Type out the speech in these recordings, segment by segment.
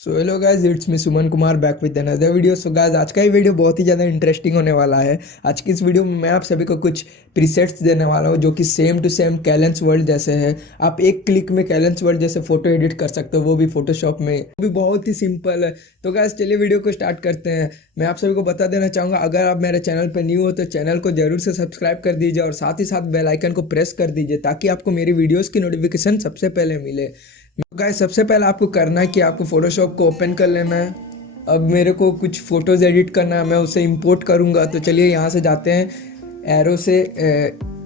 So hello guys, it's me Suman Kumar back with another video. So guys, आज का ये video बहुत ही ज़्यादा इंटरेस्टिंग होने वाला है। आज की इस वीडियो में मैं आप सभी को कुछ प्रीसेट्स देने वाला हूँ जो कि सेम टू सेम कैलेंस वर्ल्ड जैसे है। आप एक क्लिक में कैलेंस वर्ल्ड जैसे फोटो एडिट कर सकते हो, वो भी फोटोशॉप में। वो भी बहुत ही सिंपल है। तो गाइज चलिए वीडियो को स्टार्ट करते हैं। मैं आप सभी को बता देना चाहूँगा, अगर आप मेरे चैनल पर न्यू हो तो चैनल को जरूर से सब्सक्राइब कर दीजिए और साथ ही साथ बेल आइकन को प्रेस कर दीजिए ताकि आपको मेरी वीडियोज़ की नोटिफिकेशन सबसे पहले मिले। गाइस, सबसे पहले आपको करना है कि आपको फोटोशॉप को ओपन कर लेना है। अब मेरे को कुछ फ़ोटोज़ एडिट करना है, मैं उसे इंपोर्ट करूँगा। तो चलिए यहाँ से जाते हैं, एरो से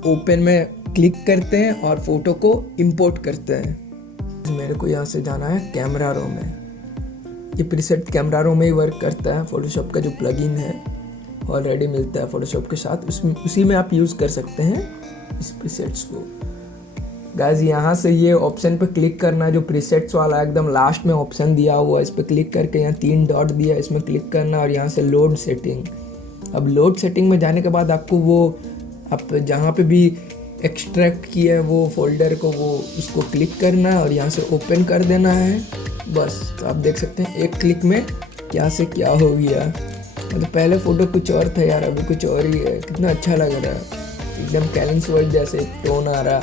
ओपन में क्लिक करते हैं और फ़ोटो को इंपोर्ट करते हैं। मेरे को यहाँ से जाना है कैमरा रो में। ये प्रीसेट कैमरा रो में ही वर्क करता है। फ़ोटोशॉप का जो प्लगइन है ऑलरेडी मिलता है फ़ोटोशॉप के साथ, उसी में आप यूज़ कर सकते हैं इस प्रीसेट्स को। गाइस, यहाँ से ये ऑप्शन पे क्लिक करना है जो प्रीसेट्स वाला एकदम लास्ट में ऑप्शन दिया हुआ है। इस पर क्लिक करके यहाँ 3 डॉट दिया, इसमें क्लिक करना और यहाँ से लोड सेटिंग। अब लोड सेटिंग में जाने के बाद आपको वो आप जहाँ पे भी एक्सट्रैक्ट किया है वो फोल्डर को, वो उसको क्लिक करना है और यहाँ से ओपन कर देना है। बस, तो आप देख सकते हैं एक क्लिक में क्या से क्या हो गया। मतलब पहले फ़ोटो कुछ और था यार, अभी कुछ और ही है। कितना अच्छा लग रहा है, एकदम कैलेंसवर्ल्ड जैसे टोन आ रहा,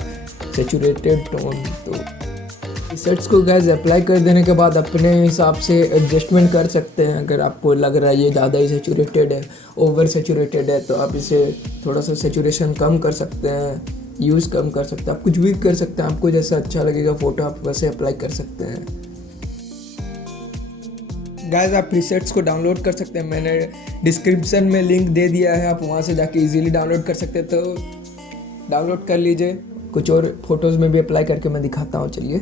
सैचुरेटेड टोन। तो प्रीसेट्स को गाइस अप्लाई कर देने के बाद अपने हिसाब से एडजस्टमेंट कर सकते हैं। अगर आपको लग रहा है ये ज़्यादा ही सैचुरेटेड है, ओवर सैचुरेटेड है, तो आप इसे थोड़ा सा सैचुरेशन कम कर सकते हैं, यूज़ कम कर सकते हैं। आप कुछ भी कर सकते हैं, आपको जैसा अच्छा लगेगा फ़ोटो आप वैसे अप्लाई कर सकते हैं। गाइस, आप प्रीसेट्स को डाउनलोड कर सकते हैं, मैंने डिस्क्रिप्शन में लिंक दे दिया है, आप वहाँ से जाके इजीली डाउनलोड कर सकते हैं। तो डाउनलोड कर लीजिए। कुछ और फोटोज़ में भी अप्लाई करके मैं दिखाता हूँ, चलिए।